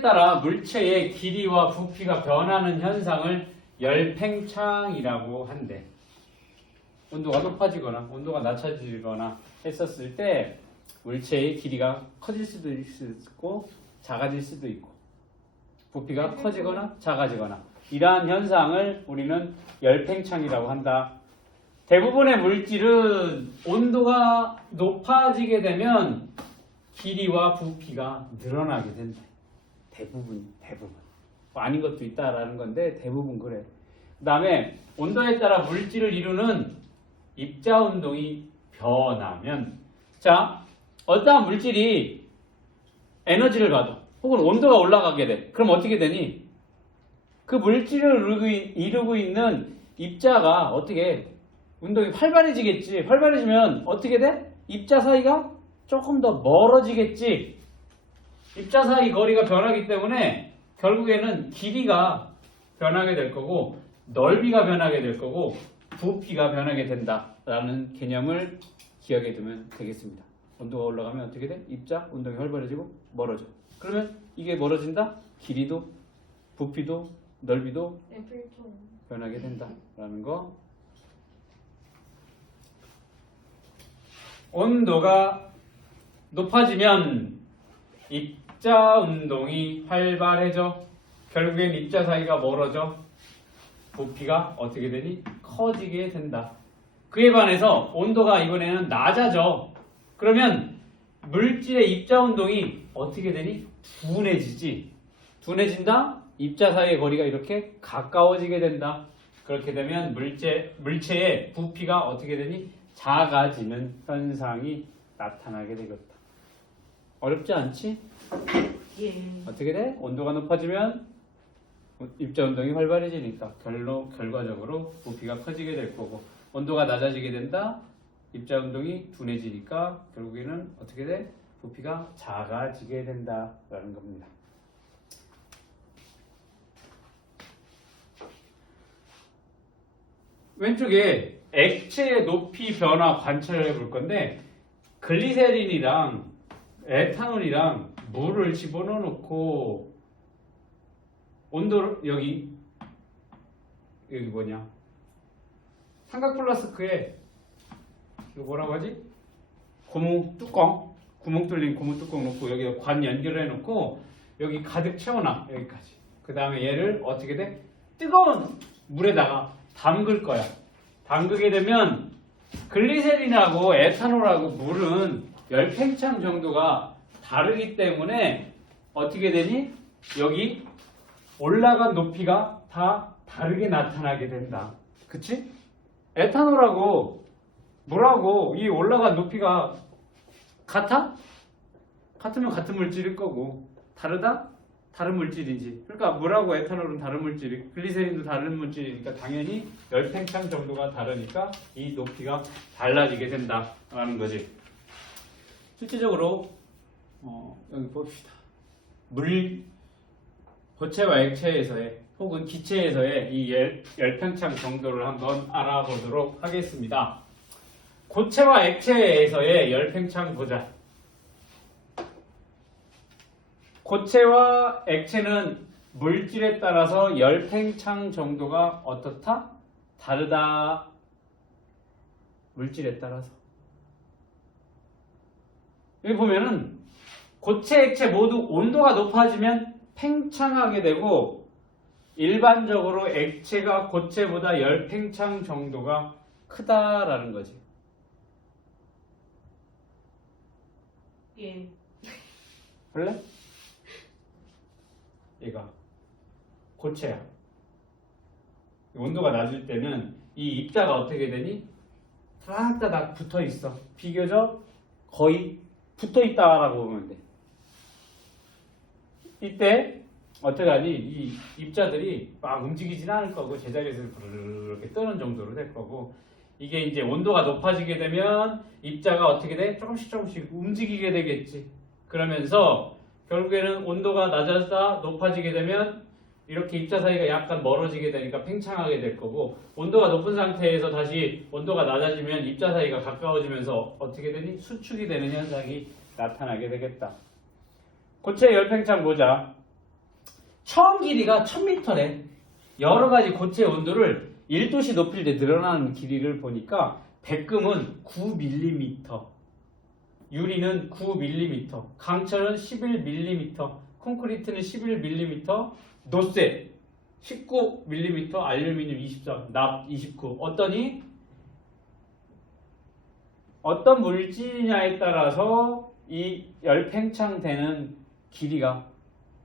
따라 물체의 길이와 부피가 변하는 현상을 열팽창이라고 한대. 온도가 높아지거나 온도가 낮아지거나 했었을 때 물체의 길이가 커질 수도 있고 작아질 수도 있고 부피가 커지거나 작아지거나 이러한 현상을 우리는 열팽창이라고 한다. 대부분의 물질은 온도가 높아지게 되면 길이와 부피가 늘어나게 된다. 대부분. 뭐 아닌 것도 있다라는 건데 대부분 그래. 그 다음에 온도에 따라 물질을 이루는 입자 운동이 변하면, 자, 어떠한 물질이 에너지를 받아 혹은 온도가 올라가게 돼. 그럼 어떻게 되니? 그 물질을 이루고 있는 입자가 어떻게 운동이 활발해지겠지. 활발해지면 어떻게 돼? 입자 사이가 조금 더 멀어지겠지. 입자 사이 거리가 변하기 때문에 결국에는 길이가 변하게 될 거고 넓이가 변하게 될 거고 부피가 변하게 된다라는 개념을 기억해 두면 되겠습니다. 온도가 올라가면 어떻게 돼? 입자 운동이 활발해지고 멀어져. 그러면 이게 멀어진다? 길이도 부피도 넓이도 변하게 된다라는 거. 온도가 높아지면 입자 운동이 활발해져. 결국엔 입자 사이가 멀어져. 부피가 어떻게 되니? 커지게 된다. 그에 반해서 온도가 이번에는 낮아져. 그러면 물질의 입자 운동이 어떻게 되니? 둔해지지. 둔해진다? 입자 사이의 거리가 이렇게 가까워지게 된다. 그렇게 되면 물체의 부피가 어떻게 되니? 작아지는 현상이 나타나게 되겠다. 어렵지 않지? 예. 어떻게 돼? 온도가 높아지면 입자 운동이 활발해지니까 결과적으로 부피가 커지게 될 거고, 온도가 낮아지게 된다. 입자 운동이 둔해지니까 결국에는 어떻게 돼? 부피가 작아지게 된다라는 겁니다. 왼쪽에 액체의 높이 변화 관찰을 해볼 건데, 글리세린이랑 에탄올이랑 물을 집어넣어 놓고 온도를 여기 뭐냐 삼각 플라스크에 이거 뭐라고 하지? 구멍 뚫린 고무 뚜껑 놓고 여기 관 연결해 놓고 여기 가득 채워놔. 여기까지. 그 다음에 얘를 어떻게 돼? 뜨거운 물에다가 담글 거야. 담그게 되면 글리세린하고 에탄올하고 물은 열팽창 정도가 다르기 때문에 어떻게 되니? 여기 올라간 높이가 다 다르게 나타나게 된다. 그치? 에탄올하고 물하고 이 올라간 높이가 같아? 같으면 같은 물질일 거고, 다르다? 다른 물질이지. 그러니까 물하고 에탄올은 다른 물질이, 글리세린도 다른 물질이니까 당연히 열팽창 정도가 다르니까 이 높이가 달라지게 된다라는 거지. 실질적으로 여기 봅시다. 고체와 액체에서의 혹은 기체에서의 이 열팽창 정도를 한번 알아보도록 하겠습니다. 고체와 액체에서의 열팽창 보자. 고체와 액체는 물질에 따라서 열팽창 정도가 어떻다? 다르다. 물질에 따라서. 여기 보면은 고체, 액체 모두 온도가 높아지면 팽창하게 되고, 일반적으로 액체가 고체보다 열팽창 정도가 크다라는 거지. 예. 볼래? 얘가 고체야. 온도가 낮을 때는 이 입자가 어떻게 되니? 따닥따닥 붙어 있어. 비교적 거의 붙어 있다라고 보면 돼. 이때 어떻게 하니? 이 입자들이 막 움직이진 않을 거고 제자리에서 이렇게 뜨는 정도로 될 거고, 이게 이제 온도가 높아지게 되면 입자가 어떻게 돼? 조금씩 움직이게 되겠지. 그러면서 결국에는 온도가 낮아지다 높아지게 되면 이렇게 입자 사이가 약간 멀어지게 되니까 팽창하게 될 거고, 온도가 높은 상태에서 다시 온도가 낮아지면 입자 사이가 가까워지면서 어떻게 되니? 수축이 되는 현상이 나타나게 되겠다. 고체 열팽창 보자. 처음 길이가 1000m래. 여러 가지 고체 온도를 1도씨 높일 때 늘어나는 길이를 보니까 백금은 9mm, 유리는 9mm, 강철은 11mm, 콘크리트는 11mm, 노쇠 19mm, 알루미늄 23, 납 29. 어떤 물질이냐에 따라서 이 열팽창되는 길이가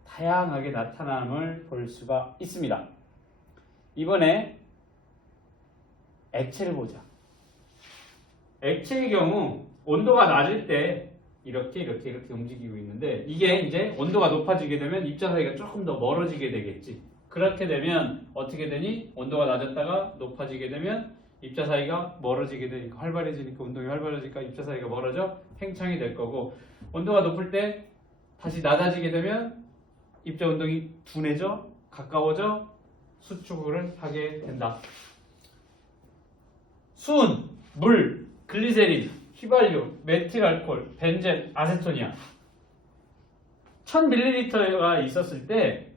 다양하게 나타남을 볼 수가 있습니다. 이번에 액체를 보자. 액체의 경우 온도가 낮을 때 이렇게 움직이고 있는데, 이게 이제 온도가 높아지게 되면 입자 사이가 조금 더 멀어지게 되겠지. 그렇게 되면 어떻게 되니? 온도가 낮았다가 높아지게 되면 입자 사이가 멀어지게 되니까, 활발해지니까, 운동이 활발해지니까 입자 사이가 멀어져 팽창이 될 거고, 온도가 높을 때 다시 낮아지게 되면 입자 운동이 둔해져 가까워져 수축을 하게 된다. 수은, 물, 글리세린, 휘발유, 메틸알코올, 벤젠, 아세토니아 1000ml가 있었을 때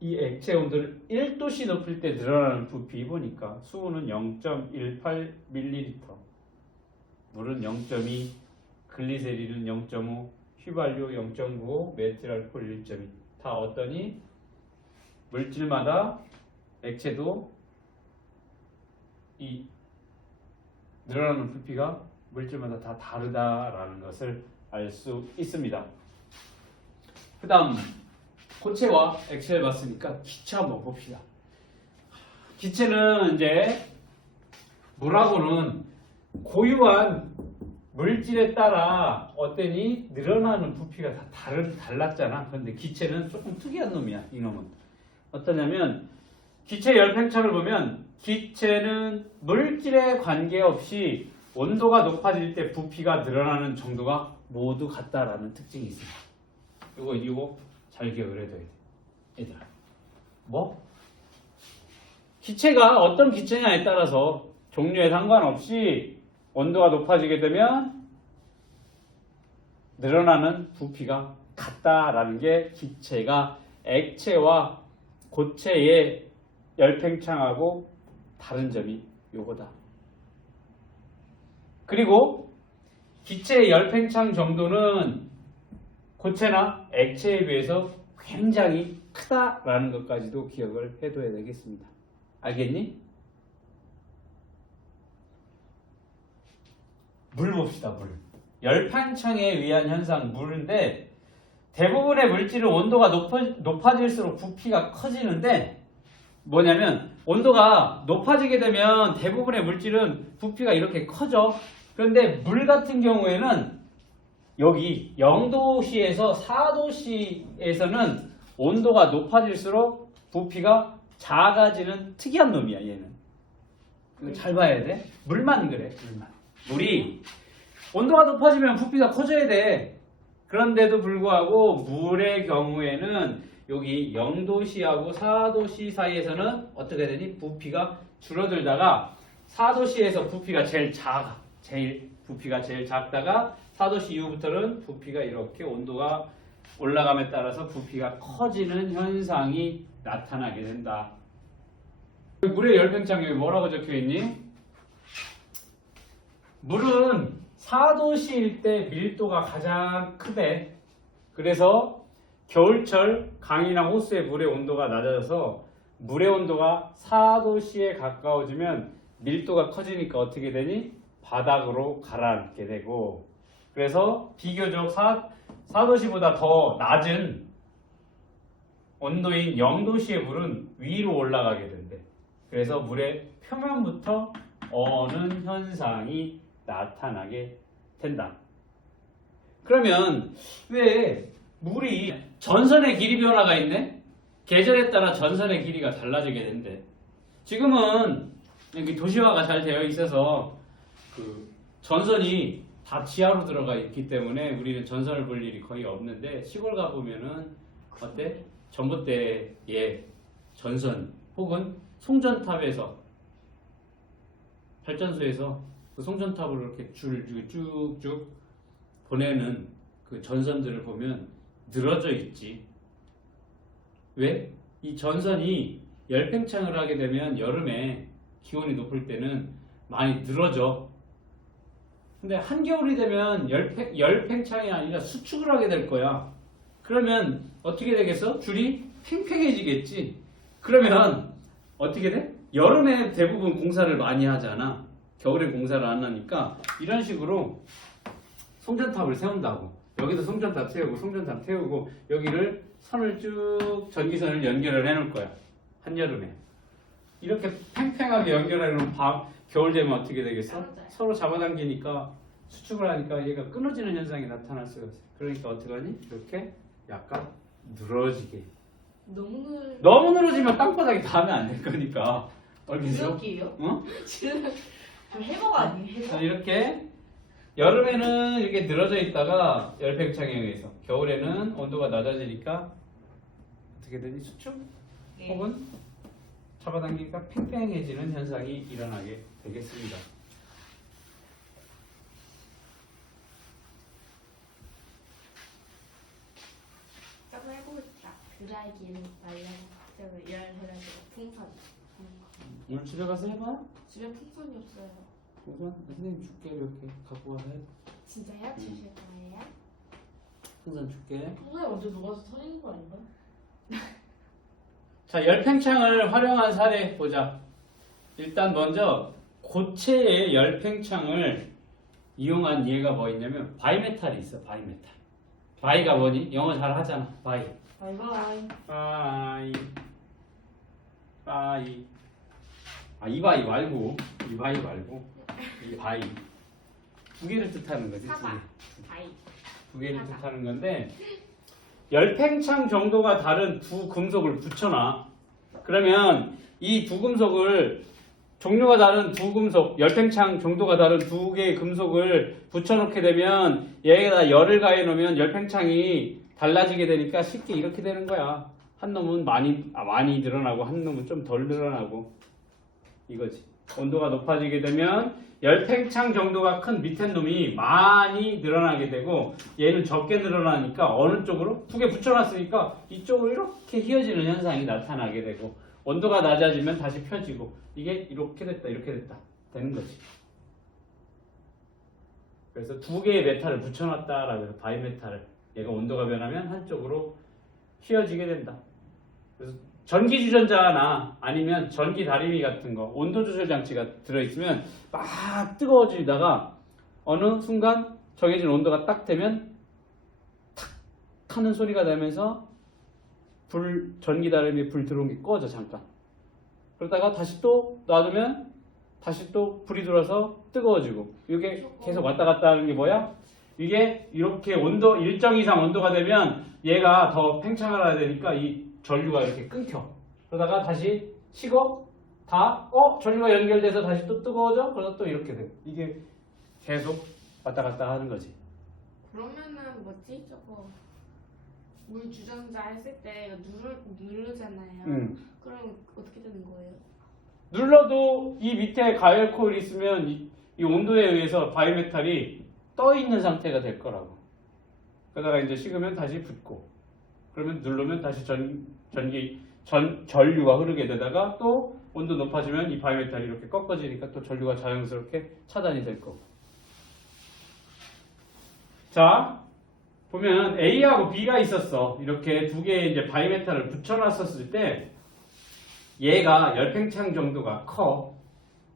이 액체 온도를 1도씨 높일 때 늘어나는 부피 보니까 수은은 0.18ml, 물은 0.2, 글리세린은 0.5, 휘발유 0.95, 메틸알코올 1.2. 다 어떠니? 물질마다 액체도 이 늘어나는 부피가 물질마다 다 다르다라는 것을 알 수 있습니다. 그 다음 고체와 액체를 봤으니까 기체 한번 봅시다. 기체는 이제 물하고는 고유한 물질에 따라 어떠니 늘어나는 부피가 다 달랐잖아. 그런데 기체는 조금 특이한 놈이야. 이놈은 어떠냐면, 기체 열팽창을 보면 기체는 물질에 관계없이 온도가 높아질 때 부피가 늘어나는 정도가 모두 같다라는 특징이 있습니다. 이거 잘 기억을 해둬야 돼, 얘들아. 뭐? 기체가 어떤 기체냐에 따라서 종류에 상관없이 온도가 높아지게 되면 늘어나는 부피가 같다라는 게 기체가 액체와 고체의 열팽창하고 다른 점이 요거다. 그리고 기체의 열팽창 정도는 고체나 액체에 비해서 굉장히 크다라는 것까지도 기억을 해둬야 되겠습니다. 알겠니? 물 봅시다. 물. 열팽창에 의한 현상, 물인데 대부분의 물질은 온도가 높아질수록 부피가 커지는데, 뭐냐면 온도가 높아지게 되면 대부분의 물질은 부피가 이렇게 커져. 그런데 물 같은 경우에는 여기 0도씨에서 4도씨에서는 온도가 높아질수록 부피가 작아지는 특이한 놈이야, 얘는. 이거 잘 봐야 돼. 물만 그래, 물만. 물이 온도가 높아지면 부피가 커져야 돼. 그런데도 불구하고 물의 경우에는 여기 0도씨하고 4도씨 사이에서는 어떻게 되니? 부피가 줄어들다가 4도씨에서 부피가 제일 작아. 부피가 제일 작다가 4도씨 이후부터는 부피가 이렇게 온도가 올라감에 따라서 부피가 커지는 현상이 나타나게 된다. 물의 열팽창 여기 뭐라고 적혀있니? 물은 4도씨일 때 밀도가 가장 크대. 그래서 겨울철 강이나 호수의 물의 온도가 낮아져서 물의 온도가 4도씨에 가까워지면 밀도가 커지니까 어떻게 되니? 바닥으로 가라앉게 되고, 그래서 비교적 4도씨보다 더 낮은 온도인 0도씨의 물은 위로 올라가게 된대. 그래서 물의 표면부터 어는 현상이 나타나게 된다. 그러면 왜 물이 전선의 길이 변화가 있네? 계절에 따라 전선의 길이가 달라지게 된대. 지금은 여기 도시화가 잘 되어 있어서 그 전선이 다 지하로 들어가 있기 때문에 우리는 전선을 볼 일이 거의 없는데, 시골 가보면은 어때? 전봇대에 전선 혹은 송전탑에서, 발전소에서 그 송전탑으로 이렇게 줄 쭉쭉 보내는 그 전선들을 보면 늘어져 있지. 왜? 이 전선이 열팽창을 하게 되면 여름에 기온이 높을 때는 많이 늘어져. 근데 한겨울이 되면 열팽창이 아니라 수축을 하게 될 거야. 그러면 어떻게 되겠어? 줄이 팽팽해지겠지. 그러면 어떻게 돼? 여름에 대부분 공사를 많이 하잖아. 겨울에 공사를 안 하니까 이런 식으로 송전탑을 세운다고. 여기도 송전탑 세우고 송전탑 태우고 여기를 선을 쭉 전기선을 연결을 해놓을 거야. 한여름에. 이렇게 팽팽하게 연결해 놓으면 겨울 되면 어떻게 되겠어? 서로 잡아당기니까 수축을 하니까 얘가 끊어지는 현상이 나타날 수가 있어. 그러니까 어떻게 하니? 이렇게 약간 늘어지게. 너무 늘어지면 땅바닥에 닿으면 안 될 거니까. 알겠어? 어? 지금 해먹 아니에요? 자, 이렇게 여름에는 이렇게 늘어져 있다가 열팽창에 의해서 겨울에는 온도가 낮아지니까 어떻게 되니? 수축? 네. 혹은 잡아당기니까 팽팽해지는 현상이 일어나게 되겠습니다. 저거 해보고 싶다. 드라이기를 말려서 열해가지고 풍선. 오늘 집에 가서 해봐. 집에 풍선이 없어요. 우선 선생님 줄게. 이렇게 갖고 와서 해. 진짜요? 주실 거예요? 풍선 줄게. 풍선이 언제 녹아서 터지는 거 아닌가? 자, 열팽창을 활용한 사례 보자. 일단 먼저 고체의 열팽창을 이용한 예가 뭐 있냐면 바이메탈이 있어. 바이메탈. 바이가 뭐니? 영어 잘 하잖아. 바이. 바이바이. 바이. 아, 이 바이 말고 이 바이 말고 이 바이. 두 개를 뜻하는 거지. 사바. 바이. 두 개를 뜻하는 건데 열팽창 정도가 다른 두 금속을 붙여놔. 그러면 이 두 금속을 종류가 다른 두 금속, 열팽창 정도가 다른 두 개의 금속을 붙여놓게 되면 얘에다 열을 가해 놓으면 열팽창이 달라지게 되니까 쉽게 이렇게 되는 거야. 한 놈은 많이 늘어나고 한 놈은 좀 덜 늘어나고 이거지. 온도가 높아지게 되면 열팽창 정도가 큰 밑에 놈이 많이 늘어나게 되고 얘는 적게 늘어나니까 어느 쪽으로? 두 개 붙여놨으니까 이쪽으로 이렇게 휘어지는 현상이 나타나게 되고 온도가 낮아지면 다시 펴지고 이게 이렇게 됐다 이렇게 됐다 되는 거지. 그래서 두 개의 메탈을 붙여놨다라고 해서 바이메탈을 얘가 온도가 변하면 한쪽으로 휘어지게 된다. 그래서 전기 주전자나 아니면 전기 다리미 같은 거 온도 조절 장치가 들어있으면 막 뜨거워지다가 어느 순간 정해진 온도가 딱 되면 탁 하는 소리가 나면서 전기 다리미에 불 들어온 게 꺼져 잠깐. 그러다가 다시 또 놔두면 다시 또 불이 들어서 뜨거워지고 이게 계속 왔다 갔다 하는 게 뭐야? 이게 이렇게 온도 일정 이상 온도가 되면 얘가 더 팽창을 해야 되니까 이 전류가 이렇게 끊겨. 그러다가 다시 식어 전류가 연결돼서 다시 또 뜨거워져. 그러다 또 이렇게 돼. 이게 계속 왔다 갔다 하는 거지. 그러면은 뭐지? 저거 물 주전자 했을 때 누르잖아요. 그럼 어떻게 되는 거예요? 눌러도 이 밑에 가열 코일이 있으면 이 온도에 의해서 바이메탈이 떠 있는 상태가 될 거라고. 그러다가 이제 식으면 다시 붙고, 그러면 누르면 다시 전류가 흐르게 되다가 또 온도 높아지면 이 바이메탈이 이렇게 꺾어지니까 또 전류가 자연스럽게 차단이 될 거고. 자, 보면 A하고 B가 있었어. 이렇게 두 개의 이제 바이메탈을 붙여놨었을 때 얘가 열팽창 정도가 커.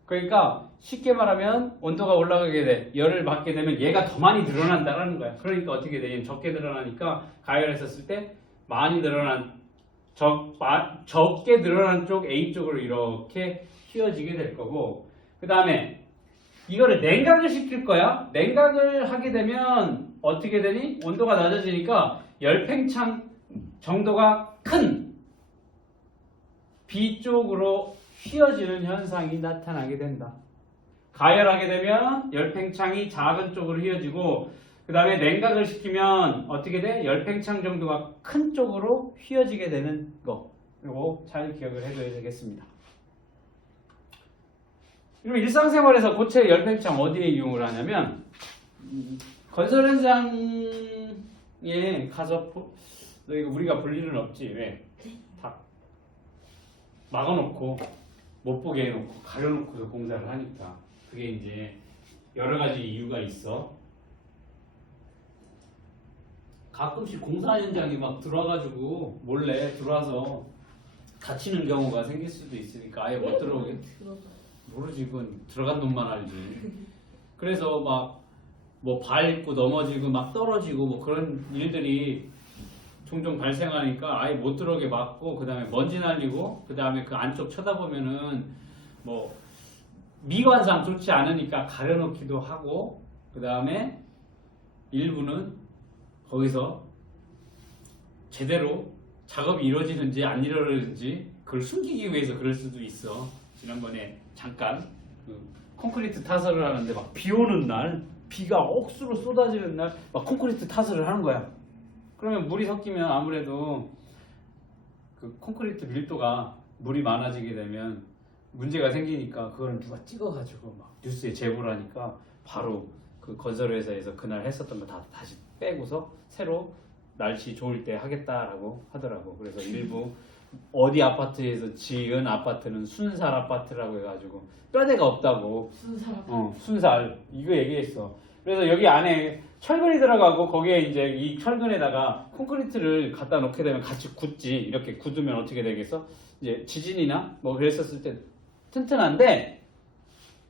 그러니까 쉽게 말하면 온도가 올라가게 돼. 열을 받게 되면 얘가 더 많이 늘어난다라는 거야. 그러니까 어떻게 돼? 얘는 적게 늘어나니까 가열했었을 때 많이 늘어난 적게 늘어난 쪽 A 쪽으로 이렇게 휘어지게 될 거고, 그 다음에 이거를 냉각을 시킬 거야. 냉각을 하게 되면 어떻게 되니? 온도가 낮아지니까 열팽창 정도가 큰 B 쪽으로 휘어지는 현상이 나타나게 된다. 가열하게 되면 열팽창이 작은 쪽으로 휘어지고, 그 다음에 냉각을 시키면 어떻게 돼? 열팽창 정도가 큰 쪽으로 휘어지게 되는 거. 이거 잘 기억을 해둬야 되겠습니다. 그럼 일상생활에서 고체 열팽창 어디에 이용을 하냐면 건설 현장 가서 우리가 볼 일은 없지. 왜? 다 막아놓고 못 보게 해놓고 가려놓고서 공사를 하니까 그게 이제 여러 가지 이유가 있어. 가끔씩 공사 현장이 막 들어와가지고 몰래 들어와서 다치는 경우가 생길 수도 있으니까 아예 못 들어오게. 모르지, 그건 들어간 놈만 알지. 그래서 막 뭐 밟고 넘어지고 막 떨어지고 뭐 그런 일들이 종종 발생하니까 아예 못 들어오게 막고, 그 다음에 먼지 날리고, 그 다음에 그 안쪽 쳐다보면은 뭐 미관상 좋지 않으니까 가려놓기도 하고, 그 다음에 일부는 거기서 제대로 작업이 이루어지는지 안 이루어지는지 그걸 숨기기 위해서 그럴 수도 있어. 지난번에 잠깐 그 콘크리트 타설을 하는데 막 비 오는 날, 비가 억수로 쏟아지는 날 막 콘크리트 타설을 하는 거야. 그러면 물이 섞이면 아무래도 그 콘크리트 밀도가 물이 많아지게 되면 문제가 생기니까 그거는 누가 찍어가지고 막 뉴스에 제보를 하니까 바로 그 건설회사에서 그날 했었던 거 다 다시 빼고서 새로 날씨 좋을 때 하겠다라고 하더라고. 그래서 일부 어디 아파트에서 지은 아파트는 순살 아파트라고 해가지고 뼈대가 없다고. 순살 이거 얘기했어. 그래서 여기 안에 철근이 들어가고 거기에 이제 이 철근에다가 콘크리트를 갖다 놓게 되면 같이 굳지. 이렇게 굳으면 어떻게 되겠어? 이제 지진이나 뭐 그랬었을 때 튼튼한데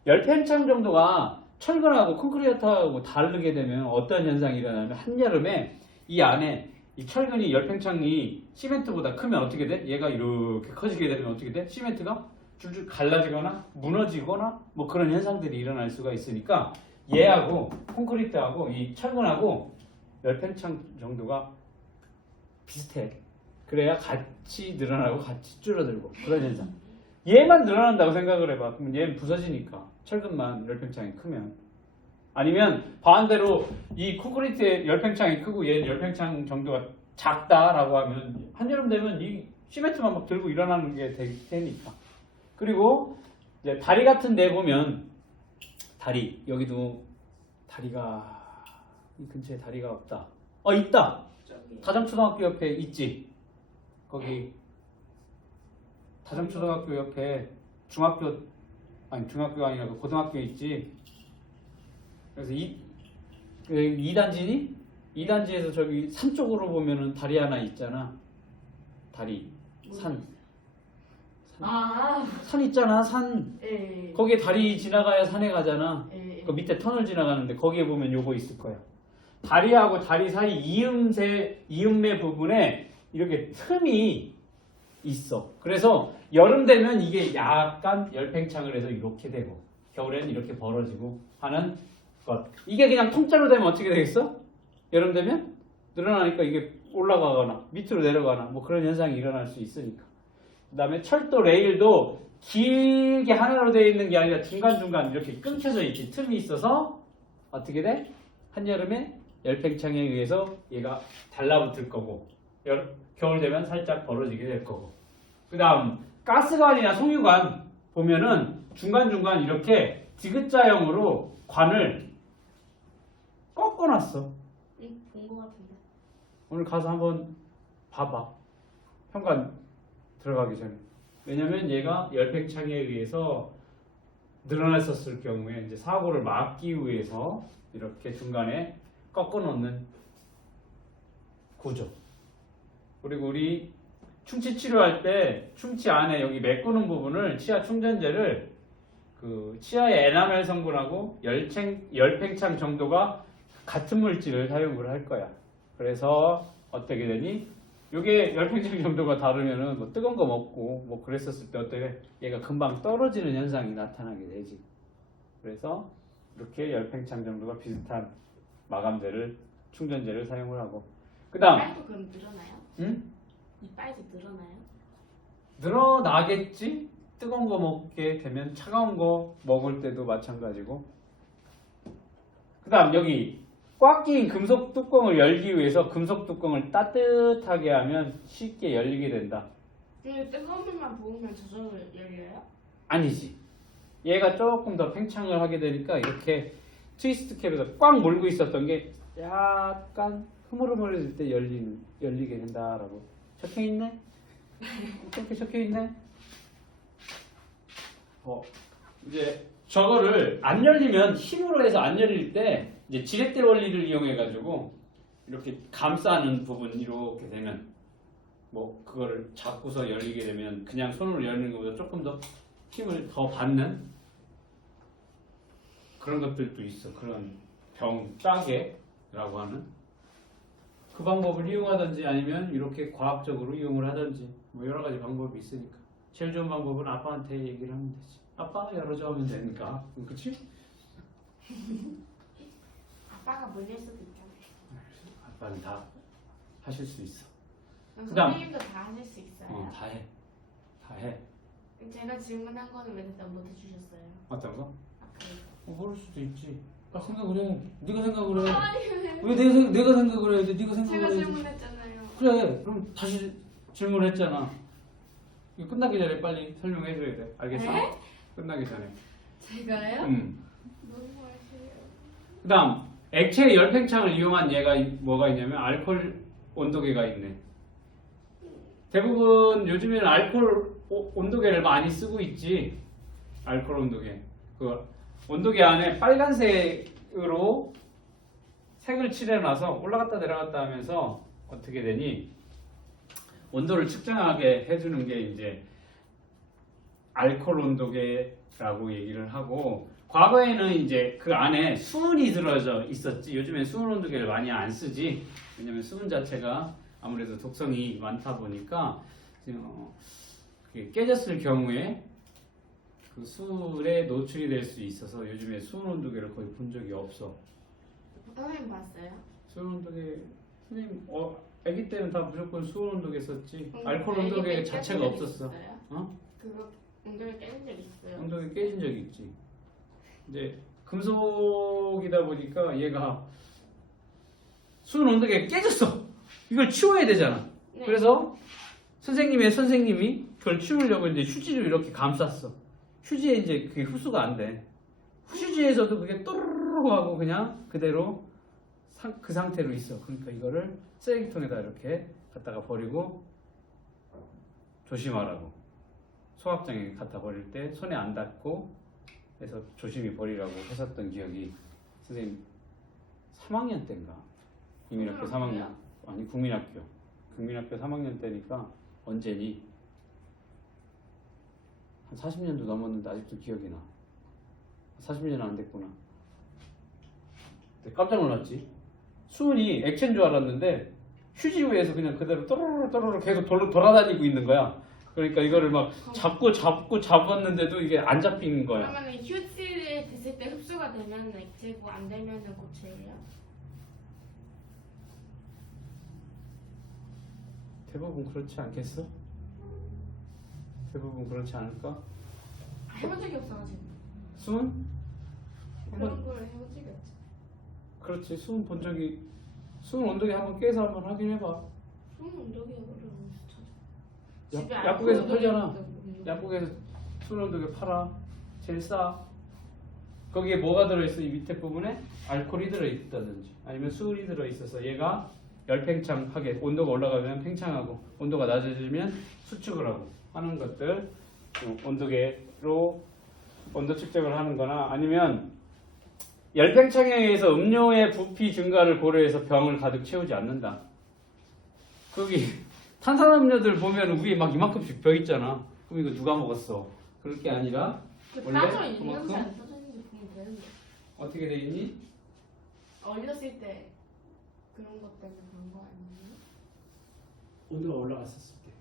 열팽창 정도가 철근하고 콘크리트하고 다르게 되면 어떤 현상이 일어나면 한여름에 이 안에 이 철근이 열팽창이 시멘트보다 크면 어떻게 돼? 얘가 이렇게 커지게 되면 어떻게 돼? 시멘트가 줄줄 갈라지거나 무너지거나 뭐 그런 현상들이 일어날 수가 있으니까 얘하고 콘크리트하고 이 철근하고 열팽창 정도가 비슷해. 그래야 같이 늘어나고 같이 줄어들고 그런 현상. 얘만 늘어난다고 생각을 해봐. 그러면 얘는 부서지니까. 철근만 열팽창이 크면. 아니면 반대로 이 콘크리트의 열팽창이 크고 얘는 열팽창 정도가 작다라고 하면 한여름 되면 이 시멘트만 막 들고 일어나는 게 되니까. 그리고 이제 다리 같은 데 보면 다리, 여기도 다리가 이 근처에 다리가 없다. 있다. 다정초등학교 옆에 있지. 거기 다정초등학교 옆에 중학교가 아니라 고등학교 있지. 그래서 2단지니? 2단지에서 저기 산 쪽으로 보면은 다리 하나 있잖아. 다리. 산 있잖아. 산. 예. 거기에 다리 지나가야 산에 가잖아. 예. 그 밑에 터널 지나가는데 거기에 보면 요거 있을 거야. 다리하고 다리 사이 이음매 부분에 이렇게 틈이 있어. 그래서 여름 되면 이게 약간 열팽창을 해서 이렇게 되고 겨울에는 이렇게 벌어지고 하는 것. 이게 그냥 통짜로 되면 어떻게 되겠어? 여름 되면 늘어나니까 이게 올라가거나 밑으로 내려가나 뭐 그런 현상이 일어날 수 있으니까. 그 다음에 철도 레일도 길게 하나로 되어 있는 게 아니라 중간중간 이렇게 끊겨져 있지. 틈이 있어서 어떻게 돼? 한여름에 열팽창에 의해서 얘가 달라붙을 거고 겨울 되면 살짝 벌어지게 될 거고. 그 다음 가스관이나 송유관 보면은 중간중간 이렇게 디귿자형으로 관을 꺾어놨어. 본 것 같은데. 오늘 가서 한번 봐봐. 현관 들어가기 전에. 왜냐면 얘가 열팽창에 의해서 늘어났었을 경우에 이제 사고를 막기 위해서 이렇게 중간에 꺾어 놓는 구조. 그리고 우리 충치 치료할 때 충치 안에 여기 메꾸는 부분을 치아 충전재를 그 치아의 에나멜 성분하고 열팽창 정도가 같은 물질을 사용을 할 거야. 그래서 어떻게 되니? 요게 열팽창 정도가 다르면은 뭐 뜨거운 거 먹고 뭐 그랬었을 때 어떻게 얘가 금방 떨어지는 현상이 나타나게 되지. 그래서 이렇게 열팽창 정도가 비슷한 마감재를 충전재를 사용을 하고. 그다음 이빨도 그럼 늘어나요? 응? 이빨도 늘어나요? 늘어나겠지? 뜨거운 거 먹게 되면 차가운 거 먹을 때도 마찬가지고. 그 다음 여기 꽉 낀 금속 뚜껑을 열기 위해서 금속 뚜껑을 따뜻하게 하면 쉽게 열리게 된다. 근데 뜨거운 물만 부으면 저절로 열려요? 아니지. 얘가 조금 더 팽창을 하게 되니까 이렇게 트위스트 캡에서 꽉 몰고 있었던 게 약간 흐물흐물해질 때 열리게 된다라고 적혀 있네. 그렇게 적혀 있네. 이제 저거를 안 열리면 힘으로 해서 안 열릴 때 이제 지렛대 원리를 이용해 가지고 이렇게 감싸는 부분 이렇게 되면 뭐 그거를 잡고서 열리게 되면 그냥 손으로 열리는 것보다 조금 더 힘을 더 받는 그런 것들도 있어. 그런 병 따개라고 하는 그 방법을 이용하든지 아니면 이렇게 과학적으로 이용을 하든지 뭐 여러 가지 방법이 있으니까 제일 좋은 방법은 아빠한테 얘기를 하면 되지. 아빠 열어줘 하면 되니까. 그치? 아빠가 몰릴 수도 있잖아요. 아빠는 다 하실 수 있어. 그다음- 선생님도 다 하실 수 있어요. 다 해. 다 해. 제가 질문한 거는 왜 대답 못 해주셨어요? 어떤 거? 아까 모를 수도 있지. 아, 생각을 해. 네가 생각을 해. 아니 왜 내가 생각을 해야 돼? 네가 제가 생각을 해. 질문했잖아요. 그래. 그럼 다시 질문했잖아. 이거 끝나기 전에 빨리 설명해줘야 돼. 알겠어? 에? 끝나기 전에. 제가요? 너무 아쉬워요. 그다음 액체 열팽창을 이용한 얘가 뭐가 있냐면 알코올 온도계가 있네. 대부분 요즘에는 알코올 온도계를 많이 쓰고 있지. 알코올 온도계. 그 온도계 안에 빨간색으로 색을 칠해놔서 올라갔다 내려갔다 하면서 어떻게 되니 온도를 측정하게 해주는 게 이제 알코올 온도계라고 얘기를 하고 과거에는 이제 그 안에 수은이 들어져 있었지. 요즘엔 수은 온도계를 많이 안 쓰지. 왜냐면 수은 자체가 아무래도 독성이 많다 보니까 그게 깨졌을 경우에 그 수은에 노출이 될 수 있어서 요즘에 수은 온도계를 거의 본 적이 없어. 선생님 봤어요? 수은 온도계 선생님 아기 때는 다 무조건 수은 온도계 썼지. 그럼 알코올 아기 온도계 때 자체가 깨진 적 없었어. 있어요? 어? 그거 온도를 깨진 적 있어요. 온도계 깨진 적이 있지. 이제 금속이다 보니까 얘가 수은 온도계가 깨졌어. 이걸 치워야 되잖아. 네. 그래서 선생님의 선생님이 그걸 치우려고 이제 휴지로 이렇게 감쌌어. 휴지에 이제 그게 흡수가 안 돼. 휴지에서도 그게 또르르 하고 그냥 그대로 그 상태로 있어. 그러니까 이거를 쓰레기통에다 이렇게 갖다가 버리고 조심하라고. 소각장에 갖다 버릴 때 손에 안 닿고 해서 조심히 버리라고 했었던 기억이 선생님 3학년 때인가? 국민학교 3학년. 아니 국민학교 3학년 때니까 언제니? 한 40년도 넘었는데 아직도 기억이 나. 40년은 안 됐구나. 깜짝 놀랐지. 수은이 액체인 줄 알았는데 휴지 위에서 그냥 그대로 또르르 계속 돌아다니고 있는 거야. 그러니까 이거를 막 잡았는데도 이게 안 잡히는 거야. 그러면 휴지를 됐을 때 흡수가 되면 액체고 안 되면은 고체예요? 대부분 그렇지 않겠어? 대부분 그렇지 않을까? 해본 적이 없어가지고 수은? 그런 걸 해본 적이 없죠. 그렇지. 수은 본 적이 수은 온도계 한번 깨서 한번 확인해봐. 수은 온도계 어려운 찾아. 약국에서 팔잖아. 약국에서 수은 온도계 팔아. 제일 싸. 거기에 뭐가 들어있어? 이 밑에 부분에 알코올이 들어있다든지 아니면 수은이 들어있어서 얘가 열팽창하게 온도가 올라가면 팽창하고 온도가 낮아지면 수축을 하고 하는 것들 온도계로 온도 측정을 하는 거나 아니면 열팽창에 의해서 음료의 부피 증가를 고려해서 병을 가득 채우지 않는다. 거기 탄산음료들 보면 위에 막 이만큼씩 벽 있잖아. 그럼 이거 누가 먹었어? 그럴 게 아니라 원래 따져 있는지 그만큼 안 따져 있는지 보면 되는데 어떻게 돼 있니? 어렸을 때 그런 것 때문에 그런 거 아니에요? 온도가 올라갔었을 때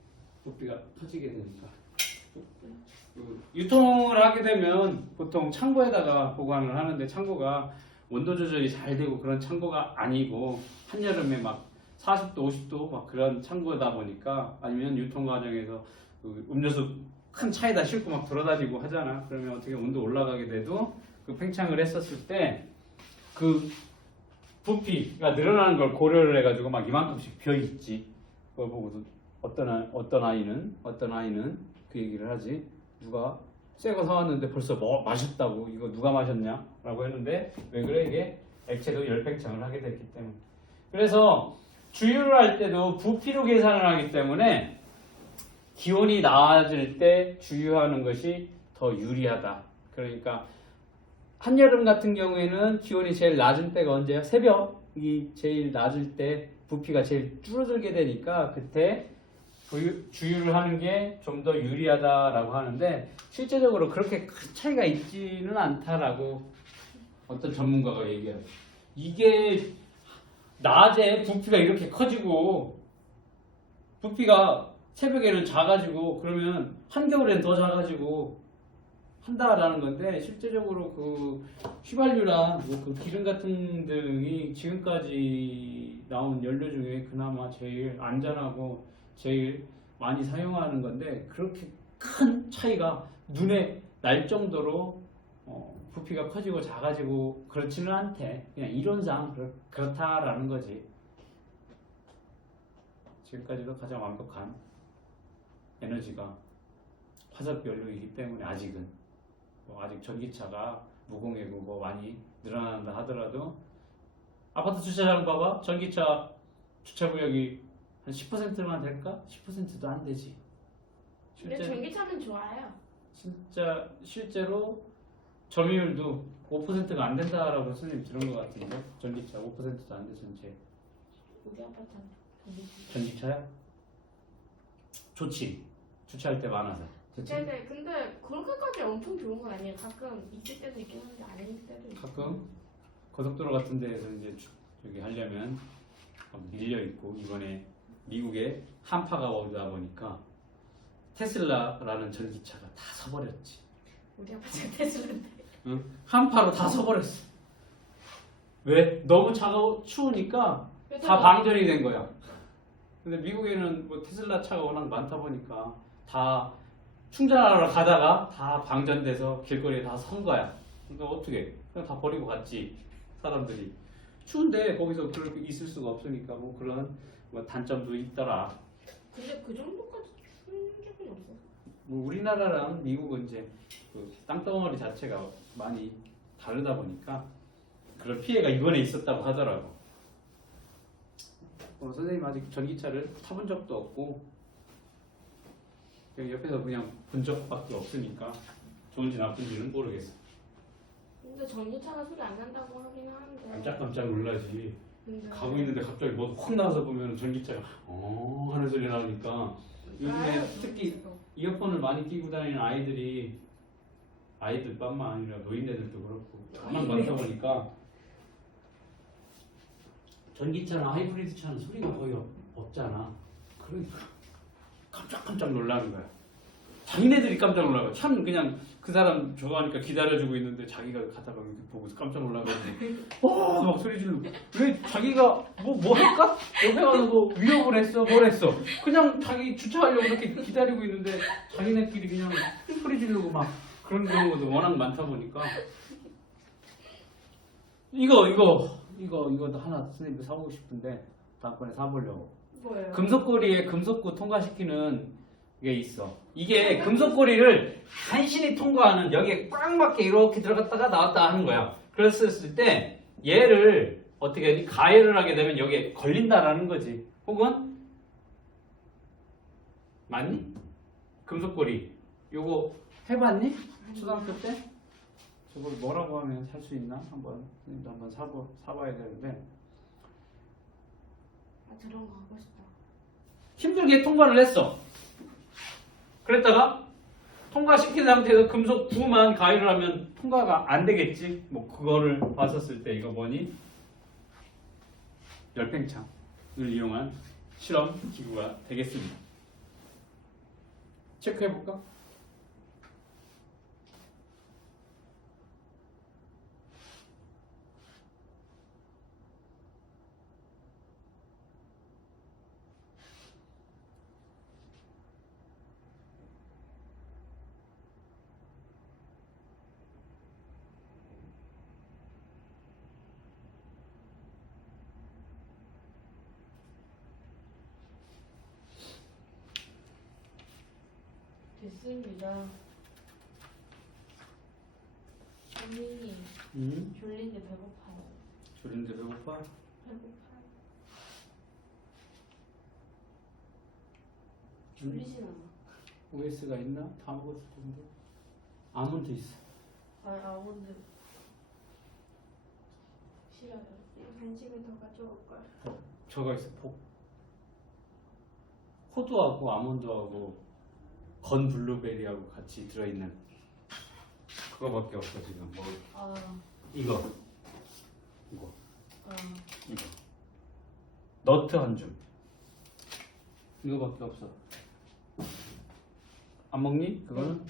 부피가 터지게 되니까 유통을 하게 되면 보통 창고에다가 보관을 하는데 창고가 온도 조절이 잘 되고 그런 창고가 아니고 한여름에 막 40도 50도 막 그런 창고다 보니까 아니면 유통 과정에서 그 음료수 큰 차에다 싣고 막 돌아다니고 하잖아. 그러면 어떻게 온도 올라가게 돼도 그 팽창을 했었을 때 그 부피가 늘어나는 걸 고려를 해가지고 막 이만큼씩 비어 있지. 그걸 보고도 어떤 아이는 그 얘기를 하지. 누가 새 거 사왔는데 벌써 마셨다고 이거 누가 마셨냐? 라고 했는데 왜 그래? 이게 액체도 열팽창을 하게 됐기 때문에 그래서 주유를 할 때도 부피로 계산을 하기 때문에 기온이 낮을 때 주유하는 것이 더 유리하다. 그러니까 한여름 같은 경우에는 기온이 제일 낮은 때가 언제예요? 새벽이 제일 낮을 때 부피가 제일 줄어들게 되니까 그때 주유를 하는 게 좀 더 유리하다라고 하는데 실제적으로 그렇게 큰 차이가 있지는 않다라고 어떤 전문가가 얘기해요. 이게 낮에 부피가 이렇게 커지고 부피가 새벽에는 작아지고 그러면 한겨울엔 더 작아지고 한다라는 건데 실제적으로 그 휘발유랑 그 기름 같은 등이 지금까지 나온 연료 중에 그나마 제일 안전하고 제일 많이 사용하는 건데 그렇게 큰 차이가 눈에 날 정도로 부피가 커지고 작아지고 그렇지는 않대. 그냥 이론상 그렇다라는 거지. 지금까지도 가장 완벽한 에너지가 화석 연료이기 때문에 아직은 아직 전기차가 무공해고 많이 늘어난다 하더라도 아파트 주차장 봐봐. 전기차 주차 구역이 한 10%만 될까? 10%도 안 되지. 근데 전기차는 좋아요. 진짜 실제로 점유율도 5%가 안 된다라고 선생님 들은 것 같은데 전기차 5%도 안 돼 전체. 우리 아파트는 전기차야? 좋지. 주차할 때 많아서. 그치? 네네. 근데 그렇게까지 엄청 좋은 건 아니에요. 가끔 있을 때도 있긴 한데 아닐 때도 있고. 가끔 고속도로 같은 데에서 이제 저기 하려면 막 밀려 있고 이번에 미국에 한파가 오다 보니까 테슬라라는 전기차가 다 서버렸지. 우리 아파트가 테슬라인데. 응? 한파로 다 서버렸어. 왜? 너무 추우니까 다 방전이 된 거야. 근데 미국에는 뭐 테슬라 차가 워낙 많다 보니까 다 충전하러 가다가 다 방전돼서 길거리에 다 선 거야. 그러니까 어떻게? 그냥 다 버리고 갔지 사람들이. 추운데 거기서 그렇게 있을 수가 없으니까 뭐 그런 뭐 단점도 있더라. 근데 그 정도까지 추운 적은 없어. 뭐 우리나라랑 미국은 이제 그 땅덩어리 자체가 많이 다르다 보니까 그런 피해가 이번에 있었다고 하더라고. 선생님 아직 전기차를 타본 적도 없고 그냥 옆에서 그냥 본 적밖에 없으니까 좋은지 나쁜지는 모르겠어. 근데 전기차가 소리 안 난다고 하긴 하는데. 깜짝깜짝 놀라지. 근데 가고 있는데 갑자기 뭐 확 나와서 보면 전기차가 하는 소리 나오니까 요즘에 특히 이어폰을 많이 끼고 다니는 아이들뿐만 아니라 노인네들도 그렇고 워낙 많다 보니까 전기차나 하이브리드 차는 소리가 거의 없잖아. 그러니까 깜짝깜짝 놀라는 거야. 자기네들이 깜짝 놀라고 참 그냥 그 사람 좋아하니까 기다려주고 있는데 자기가 가다가 이렇게 보고 깜짝 놀라가지고 막 소리 지르고 왜 자기가 뭐 할까? 옆에 가서 뭐 위협을 했어 뭘 했어 그냥 자기 주차하려고 이렇게 기다리고 있는데 자기네끼리 그냥 소리 지르고 막 그런 경우도 워낙 많다 보니까 이거 하나 선생님도 사보고 싶은데 다음번에 사보려고. 뭐예요? 금속고리에 금속구 통과시키는 게 있어. 이게 금속고리를 간신히 통과하는 여기에 꽉 맞게 이렇게 들어갔다가 나왔다 하는 거야. 그랬을 때 얘를 어떻게 하지? 가열을 하게 되면 여기에 걸린다라는 거지. 혹은 맞니? 금속고리 요거 해봤니? 초등학교 때? 저걸 뭐라고 하면 살 수 있나? 선생님도 한번 사봐야 되는데 저런 거 하고 싶다. 힘들게 통과를 했어. 그랬다가 통과시킨 상태에서 금속 구만 가열을 하면 통과가 안 되겠지. 뭐 그거를 봤었을 때 이거 뭐니? 열팽창을 이용한 실험 기구가 되겠습니다. 체크해 볼까? 됐습니다. 언니 졸린데 배고파요. 졸린데 배고파? 배고파요. 졸리진 않아. OS가 있나? 다 먹었을 텐데. 아몬드 있어. 아, 아몬드. 싫어요. 간식을 더 가져올걸. 저거 있어. 호두하고 아몬드하고 건 블루베리하고 같이 들어있는 그거밖에 없어 지금. 뭐 아, 이거 아. 이거 너트 한 줌. 이거밖에 없어. 안 먹니? 그거는?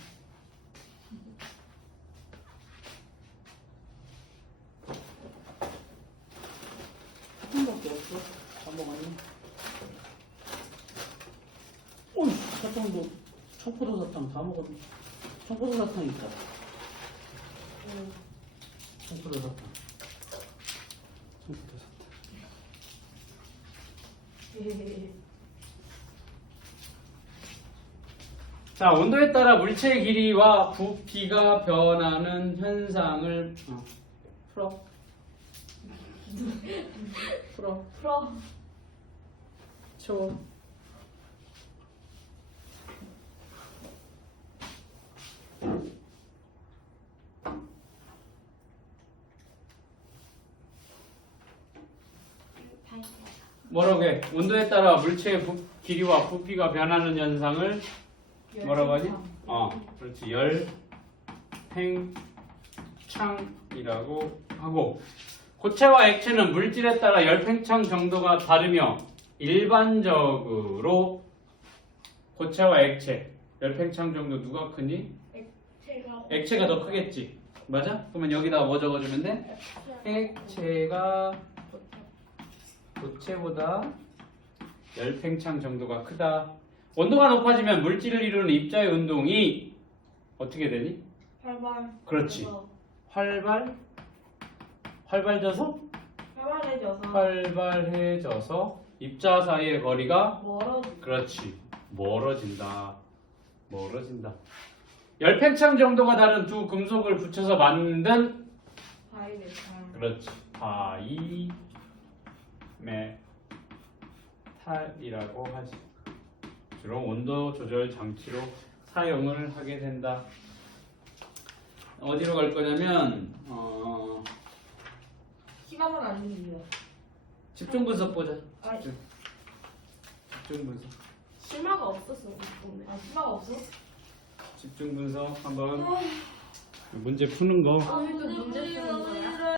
사탕밖에 없어. 다 먹었니? 어이, 사탕도 청포도 사탕 다 먹었니? 청포도 사탕 있다. 응. 청포도 사탕. 청포도 사탕. 자, 온도에 따라 물체의 길이와 부피가 변하는 현상을 풀어. 풀어. 채워. 뭐라고 해? 온도에 따라 물체의 길이와 부피가 변하는 현상을 뭐라고 하지? 그렇지. 열팽창이라고 하고, 고체와 액체는 물질에 따라 열팽창 정도가 다르며 일반적으로 고체와 액체 열팽창 정도 누가 크니? 액체가 더 크겠지. 맞아? 그러면 여기다가 뭐 적어주면 돼? 액체가 고체보다 열팽창 정도가 크다. 온도가 높아지면 물질을 이루는 입자의 운동이 어떻게 되니? 활발. 그렇지. 활발해져서 활발해져서 입자 사이의 거리가 멀어지. 그렇지. 멀어진다. 열팽창 정도가 다른 두 금속을 붙여서 만든 바이메탈. 그렇지. 바이메탈이라고 하지. 주로 온도 조절 장치로 사용을 하게 된다. 어디로 갈 거냐면 시간은 아니에요. 집중 분석 보자. 아. 집중 분석. 심화가 없었어. 아, 심화가 없어? 집중 분석 한번 문제 푸는 거. 오늘도 문제 푸는 거야?